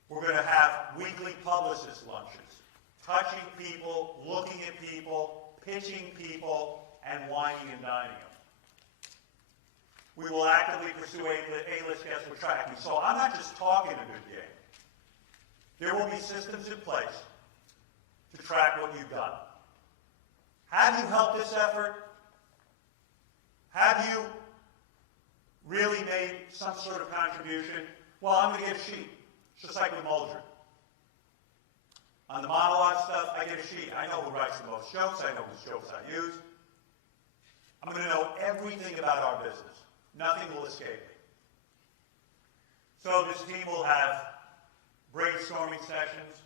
We're going to have weekly publicist lunches, touching people, looking at people, pitching people, and whining and dining them. We will actively pursue A-list guests for tracking. So I'm not just talking a good game. There will be systems in place to track what you've done. Have you helped this effort? Have you really made some sort of contribution? Well, I'm going to get a sheet, just like with Mildred. On the monologue stuff, I get a sheet. I know who writes the most jokes. I know whose jokes I use. I'm going to know everything about our business. Nothing will escape me. So this team will have brainstorming sessions,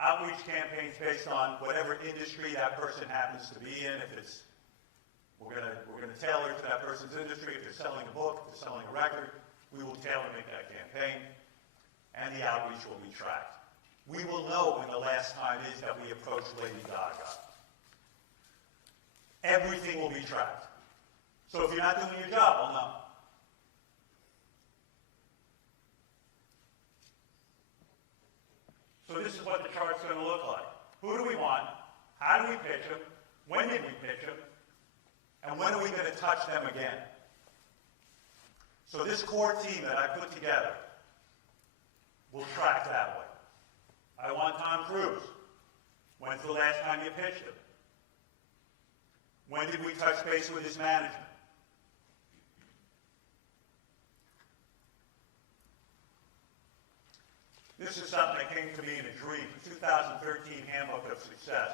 outreach campaigns based on whatever industry that person happens to be in. If it's, we're gonna tailor to that person's industry. If they're selling a book, if they're selling a record, we will tailor-make that campaign, and the outreach will be tracked. We will know when the last time is that we approached Lady Gaga. Everything will be tracked. So if you're not doing your job, we'll know. So this is what the chart's going to look like. Who do we want? How do we pitch them? When did we pitch them? And when are we going to touch them again? So this core team that I put together will track that way. I want Tom Cruise. When's the last time you pitched him? When did we touch base with his management? This is something that came to me in a dream, the 2013 Handbook of Success.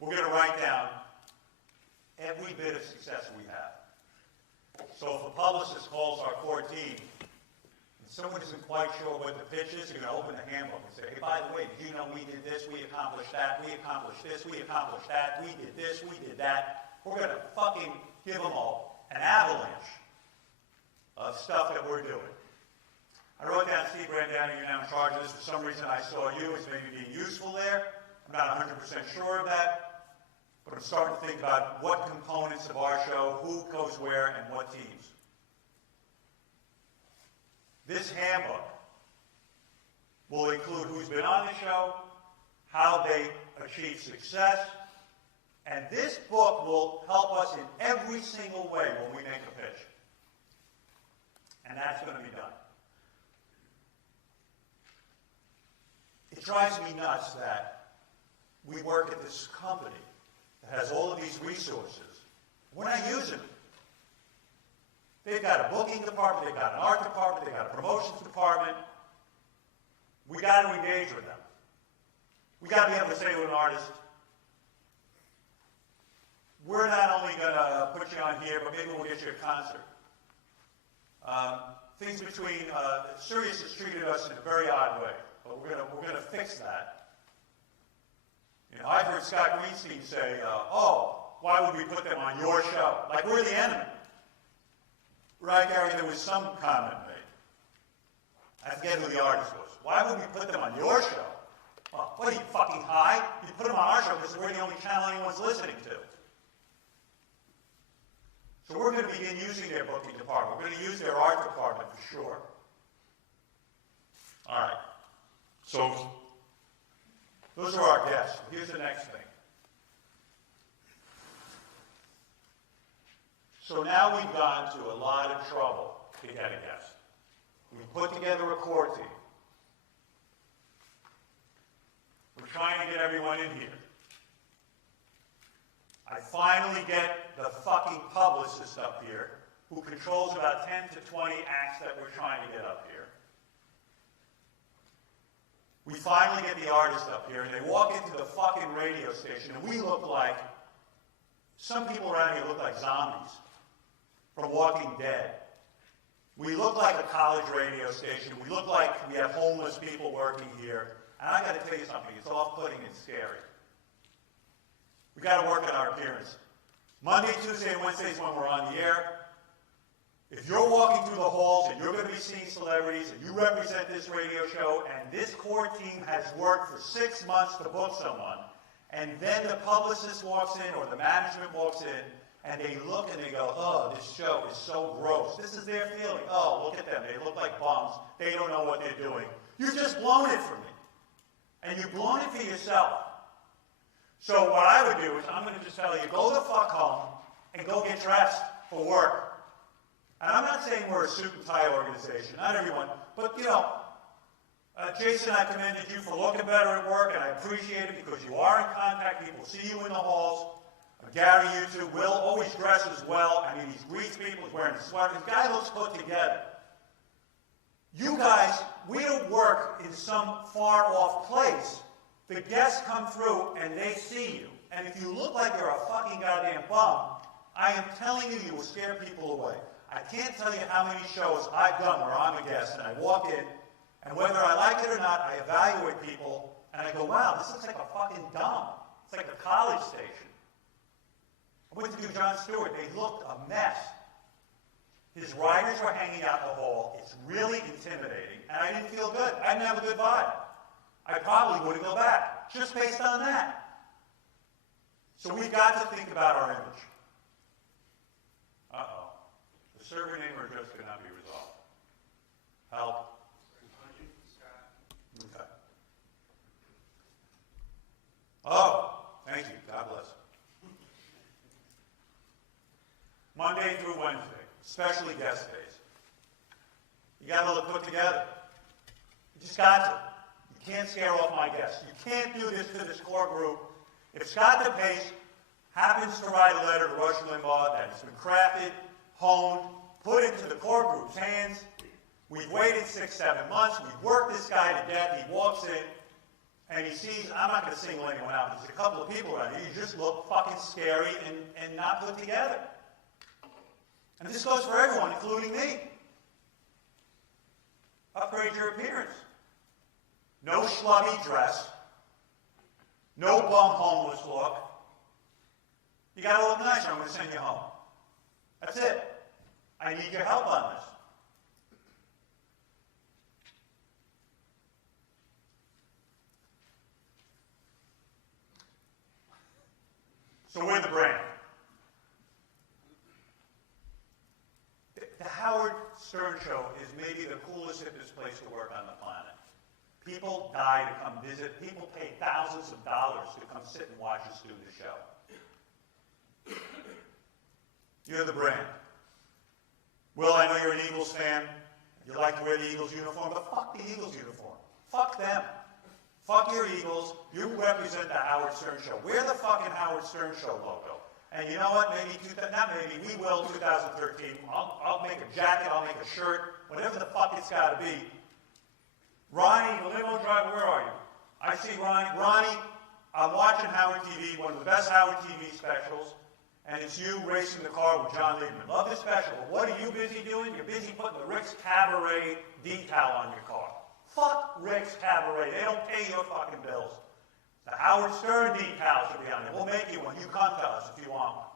We're going to write down every bit of success we have. So if a publicist calls our core team, and someone isn't quite sure what the pitch is, you're going to open the handbook and say, hey, by the way, did you know we did this, we accomplished that, we accomplished this, we accomplished that, we did this, we did that. We're going to fucking give them all an avalanche of stuff that we're doing. I wrote down Steve Brandani, you're now in charge of this. For some reason I saw you as maybe being useful there. I'm not 100% sure of that, but I'm starting to think about what components of our show, who goes where, and what teams. This handbook will include who's been on the show, how they achieve success, and this book will help us in every single way when we make a pitch. And that's going to be done. It drives me nuts that we work at this company that has all of these resources. We're not using them. They've got a booking department, they've got an art department, they've got a promotions department. We got to engage with them. We got to be able to say to an artist, we're not only going to put you on here, but maybe we'll get you a concert. Things between Sirius has treated us in a very odd way, but we're gonna fix that. You know, I've heard Scott Greenstein say, "Oh, why would we put them on your show? Like we're the enemy." Right, Gary? There was some comment made. I forget who the artist was. Why would we put them on your show? Well, what are you fucking high? You put them on our show because we're the only channel anyone's listening to. So we're going to begin using their booking department. We're going to use their art department for sure. All right. So those are our guests. Here's the next thing. So now we've gone to a lot of trouble to get a guest. We've put together a core team. We're trying to get everyone in here. I finally get the fucking publicist up here who controls about 10 to 20 acts that we're trying to get up here. We finally get the artist up here, and they walk into the fucking radio station, and we look like, some people around here look like zombies from Walking Dead. We look like a college radio station. We look like we have homeless people working here. And I got to tell you something, it's off-putting and scary. We got to work on our appearance. Monday, Tuesday, and Wednesdays when we're on the air. If you're walking through the halls and you're going to be seeing celebrities and you represent this radio show and this core team has worked for 6 months to book someone, and then the publicist walks in or the management walks in and they look and they go, oh, this show is so gross. This is their feeling. Oh, look at them. They look like bums. They don't know what they're doing. You've just blown it for me. And you've blown it for yourself. So what I would do is I'm going to just tell you, go the fuck home and go get dressed for work. And I'm not saying we're a suit and tie organization, not everyone, but you know, Jason, I commended you for looking better at work, and I appreciate it because you are in contact. People see you in the halls. Gary, you too. Will always dresses well. I mean, he greets people. He's wearing a sweater. The guy looks put together. You guys, we don't work in some far-off place. The guests come through and they see you. And if you look like you're a fucking goddamn bum, I am telling you, you will scare people away. I can't tell you how many shows I've done where I'm a guest and I walk in, and whether I like it or not, I evaluate people, and I go, wow, this looks like a fucking dump. It's like a college station. I went to do Jon Stewart. They looked a mess. His writers were hanging out in the hall. It's really intimidating, and I didn't feel good. I didn't have a good vibe. I probably wouldn't go back, just based on that. So we've got to think about our image. Uh-oh. The server name or address cannot be resolved. Help. Okay. Oh, thank you. God bless. Monday through Wednesday, especially guest days. You got to look put together. You just got to. You can't scare off my guests. You can't do this to this core group. If Scott DePace happens to write a letter to Rush Limbaugh that has been crafted, honed, put into the core group's hands, we've waited 6, 7 months, we've worked this guy to death, he walks in, and he sees, I'm not going to single anyone out, there's a couple of people around here, you just look fucking scary and not put together. And this goes for everyone, including me. Upgrade your appearance. No schlubby dress. No bum homeless look. You got to look nice or I'm going to send you home. That's it. I need your help on this. So we're the brand. The Howard Stern Show is maybe the coolest, hippest place to work on the planet. People die to come visit. People pay thousands of dollars to come sit and watch us do the show. You're the brand. Will, I know you're an Eagles fan. You like to wear the Eagles uniform, but fuck the Eagles uniform. Fuck them. Fuck your Eagles. You represent the Howard Stern Show. Wear the fucking Howard Stern Show logo. And you know what? Maybe, we will 2013. I'll make a jacket, I'll make a shirt, whatever the fuck it's got to be. Ronnie, the limo driver, where are you? I see Ronnie. Ronnie, I'm watching Howard TV, one of the best Howard TV specials, and it's you racing the car with John Lieberman. Love this special, but what are you busy doing? You're busy putting the Rick's Cabaret decal on your car. Fuck Rick's Cabaret. They don't pay your fucking bills. The Howard Stern decal should be on there. We'll make you one. You come to us if you want one.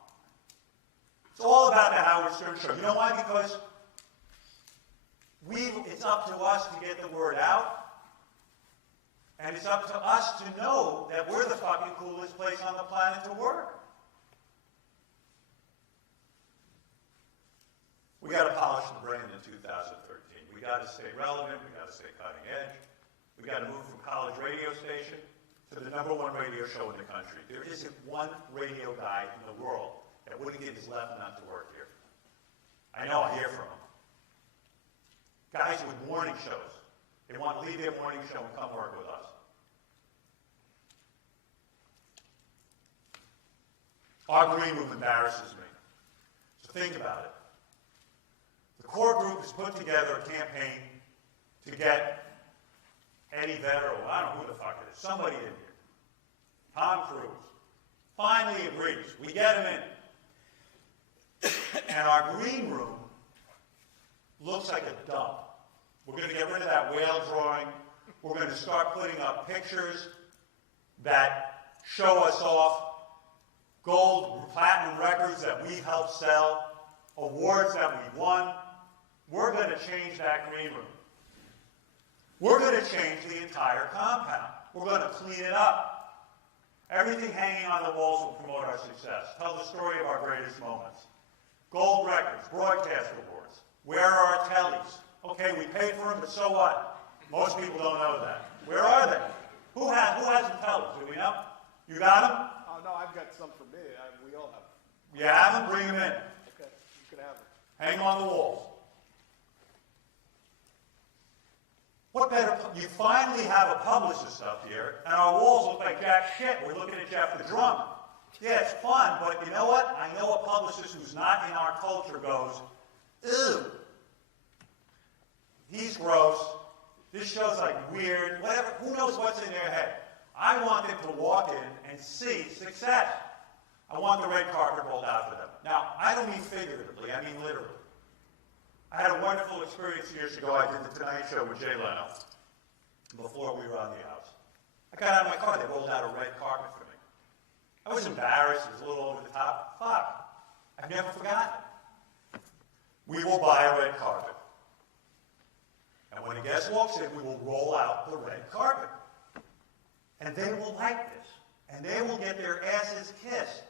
It's all about the Howard Stern Show. You know why? Because it's up to us to get the word out. And it's up to us to know that we're the fucking coolest place on the planet to work. We got to polish the brand in 2013. We got to stay relevant. We got to stay cutting edge. We got to move from college radio station to the #1 radio show in the country. There isn't one radio guy in the world that wouldn't give his left nut to work here. I know, I hear from them. Guys with morning shows. They want to leave their morning show and come work with us. Our green room embarrasses me. So think about it. The core group has put together a campaign to get Eddie Vedder, or I don't know who the fuck it is, somebody in here. Tom Cruise. Finally agrees. We get him in. And our green room looks like a dump. We're going to get rid of that whale drawing. We're going to start putting up pictures that show us off. Gold, platinum records that we've helped sell. Awards that we've won. We're going to change that green room. We're going to change the entire compound. We're going to clean it up. Everything hanging on the walls will promote our success. Tell the story of our greatest moments. Gold records, broadcast awards. Where are our tellies? Okay, we paid for them, but so what? Most people don't know that. Where are they? Who has the tellies? Do we know? You got them? Oh, no, I've got some for me. We all have them. You have them? Bring them in. Okay, you can have them. Hang on the walls. What better? You finally have a publicist up here, and our walls look like jack shit. We're looking at Jeff the drummer. Yeah, it's fun, but you know what? I know a publicist who's not in our culture goes, ew. He's gross. This show's like weird. Whatever. Who knows what's in their head? I want them to walk in and see success. I want the red carpet rolled out for them. Now, I don't mean figuratively. I mean literally. I had a wonderful experience years ago. I did the Tonight Show with Jay Leno before we were on the outs. I got out of my car. They rolled out a red carpet for me. I was embarrassed. It was a little over the top. Fuck. I've never forgotten it. We will buy a red carpet. And when a guest walks in, we will roll out the red carpet. And they will like this. And they will get their asses kissed.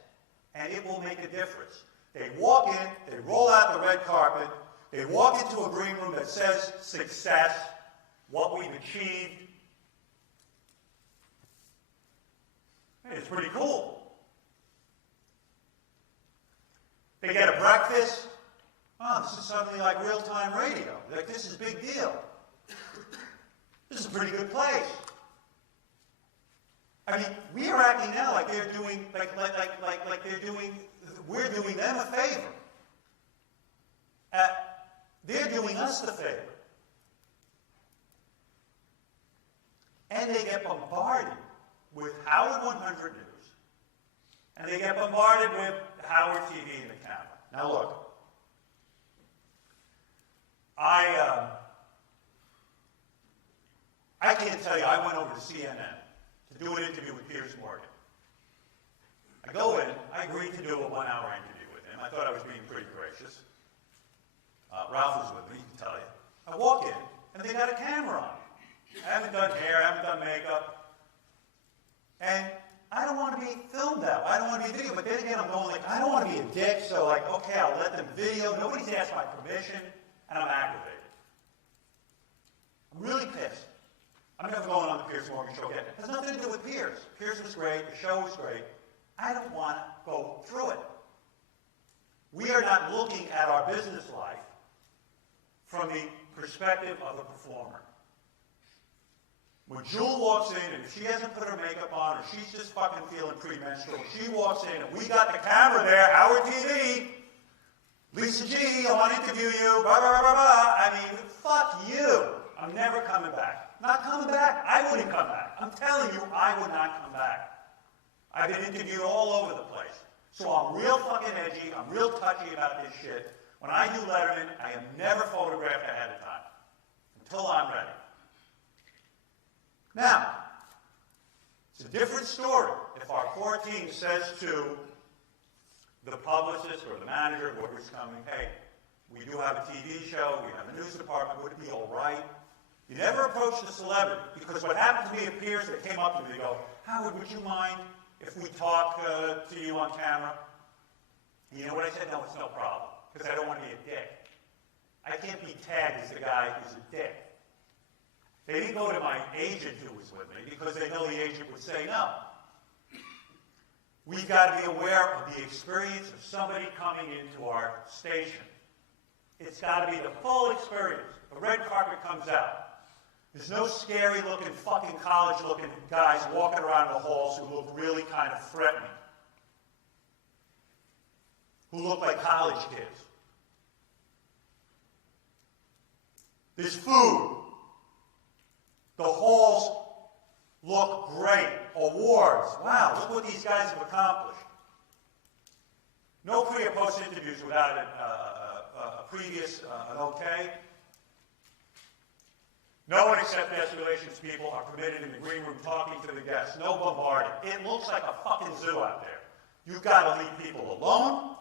And it will make a difference. They walk in, they roll out the red carpet, they walk into a green room that says success, what we've achieved. Hey, it's pretty cool. They get a breakfast. Oh, this is something like real-time radio. Like, this is a big deal. This is a pretty good place. I mean, we are acting now like they're doing, like they're doing, we're doing them a favor. They're doing us the favor. And they get bombarded with Howard 100 News. And they get bombarded with Howard TV and the camera. Now look, I can't tell you, I went over to CNN to do an interview with Piers Morgan. I go in, I agreed to do a 1-hour interview with him. I thought I was being pretty gracious. Ralph was with me, he can tell you. I walk in, and they got a camera on me. I haven't done hair, I haven't done makeup. And I don't want to be filmed out. I don't want to be video. But then again, I'm going like, I don't want to be a dick, so like, okay, I'll let them video. Nobody's asked my permission, and I'm aggravated. I'm really pissed. I'm never going on the Piers Morgan show again. It has nothing to do with Piers. Piers was great. The show was great. I don't want to go through it. We are not looking at our business life from the perspective of the performer. When Jewel walks in, and if she hasn't put her makeup on, or she's just fucking feeling premenstrual, she walks in, and we got the camera there, Howard TV, Lisa G, I want to interview you, blah, blah, blah, blah, blah. I mean, fuck you. I'm never coming back. Not coming back. I wouldn't come back. I'm telling you, I would not come back. I've been interviewed all over the place. So I'm real fucking edgy. I'm real touchy about this shit. When I do Letterman, I am never photographed ahead of time until I'm ready. Now, it's a different story if our core team says to the publicist or the manager, whoever's coming, hey, we do have a TV show, we have a news department, would it be all right? You never approach the celebrity, because what happened to me at Piers, they came up to me, they go, Howard, would you mind if we talk to you on camera? And you know what I said? No, it's no problem, because I don't want to be a dick. I can't be tagged as the guy who's a dick. They didn't go to my agent who was with me, because they know the agent would say no. We've got to be aware of the experience of somebody coming into our station. It's got to be the full experience. The red carpet comes out. There's no scary-looking, fucking college-looking guys walking around the halls who look really kind of threatening, who look like college kids. There's food. The halls look great. Awards. Wow, look what these guys have accomplished. No pre- or post interviews without a previous an okay. No one except guest relations people are permitted in the green room talking to the guests. No bombarding. It looks like a fucking zoo out there. You've got to leave people alone.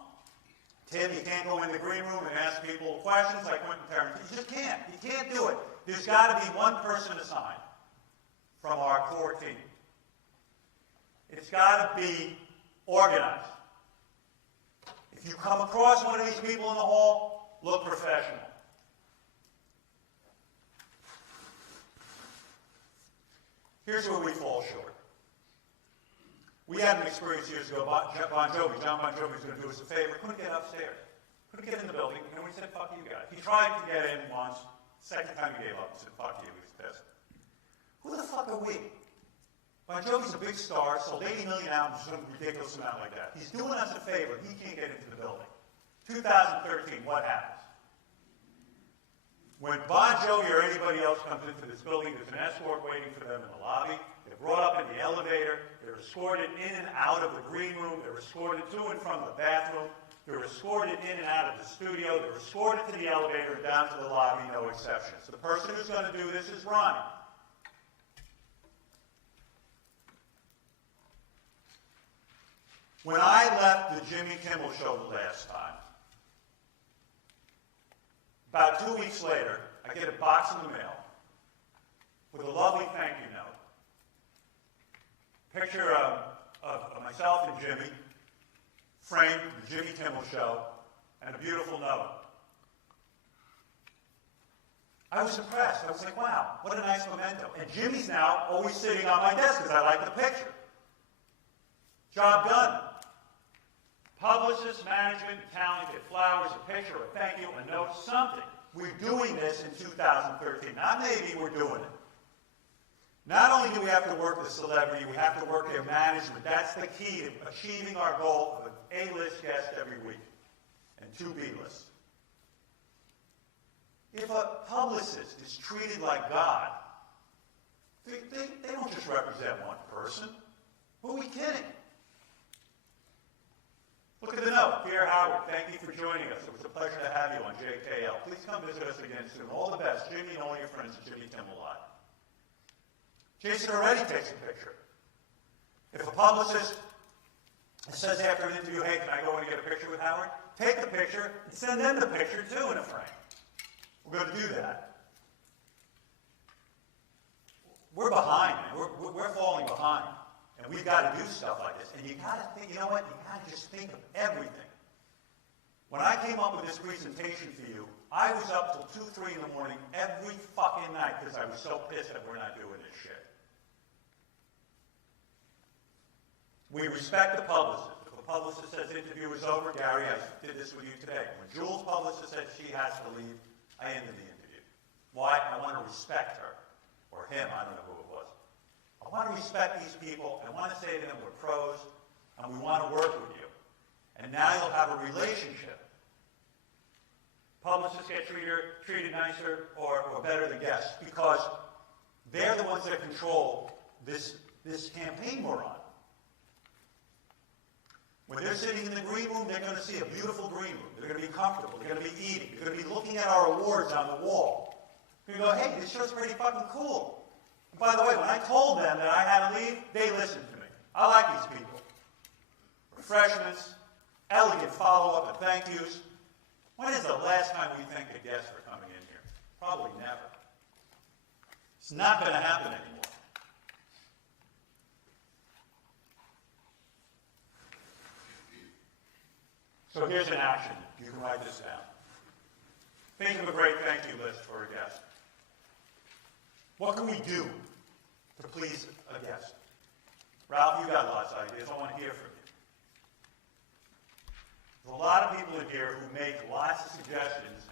Tim, you can't go in the green room and ask people questions like Quentin Tarantino. You just can't. You can't do it. There's got to be one person assigned from our core team. It's got to be organized. If you come across one of these people in the hall, look professional. Here's where we fall short. We had an experience years ago, John Bon Jovi was going to do us a favor, couldn't get upstairs. Couldn't get in the building, and we said, fuck you guys. He tried to get in once, second time he gave up and said, fuck you, he was pissed. Who the fuck are we? Bon Jovi's a big star, sold 80 million albums, some ridiculous amount like that. He's doing us a favor, he can't get into the building. 2013, what happens? When Bon Jovi or anybody else comes into this building, there's an escort waiting for them in the lobby. They're brought up in the elevator. They're escorted in and out of the green room. They're escorted to and from the bathroom. They're escorted in and out of the studio. They're escorted to the elevator and down to the lobby, no exceptions. The person who's going to do this is Ronnie. When I left the Jimmy Kimmel Show the last time, about 2 weeks later, I get a box in the mail with a lovely thank you note. Picture of myself and Jimmy, framed the Jimmy Kimmel Show, and a beautiful note. I was impressed. I was like, wow, what a nice memento. And Jimmy's now always sitting on my desk because I like the picture. Job done. Publicists, management, and talent get flowers, a picture, a thank you, a note, something. We're doing this in 2013. Not maybe, we're doing it. Not only do we have to work the celebrity, we have to work their management. That's the key to achieving our goal of an A-list guest every week and 2 B-lists. If a publicist is treated like God, they don't just represent one person. Who are we kidding? Look at the note. Dear Howard, thank you for joining us. It was a pleasure to have you on JKL. Please come visit us again soon. All the best, Jimmy and all your friends at Jimmy Kimmel Live. Jason already takes a picture. If a publicist says after an interview, hey, can I go in and get a picture with Howard? Take the picture and send them the picture too in a frame. We're going to do that. We're behind, man. We're falling behind. And we've got to do stuff like this. And you got to think, you know what? You got to just think of everything. When I came up with this presentation for you, I was up till 2, 3 in the morning every fucking night because I was so pissed that we're not doing this shit. We respect the publicist. If the publicist says the interview is over, Gary, I did this with you today. When Jules' publicist said she has to leave, I ended the interview. Why? I want to respect her. Or him, I don't know who it was. I want to respect these people. I want to say to them, we're pros, and we want to work with you. And now you'll have a relationship. Publicists get treated nicer or better than guests because they're the ones that control this campaign we're on. When they're sitting in the green room, they're going to see a beautiful green room. They're going to be comfortable. They're going to be eating. They're going to be looking at our awards on the wall. They're going to go, hey, this show's pretty fucking cool. And by the way, when I told them that I had to leave, they listened to me. I like these people. Refreshments, elegant follow-up and thank yous. When is the last time we thanked a guest for coming in here? Probably never. It's not going to happen anymore. So here's an action. You can write this down. Think of a great thank you list for a guest. What can we do to please a guest? Ralph, you got lots of ideas. I want to hear from you. There's a lot of people in here who make lots of suggestions.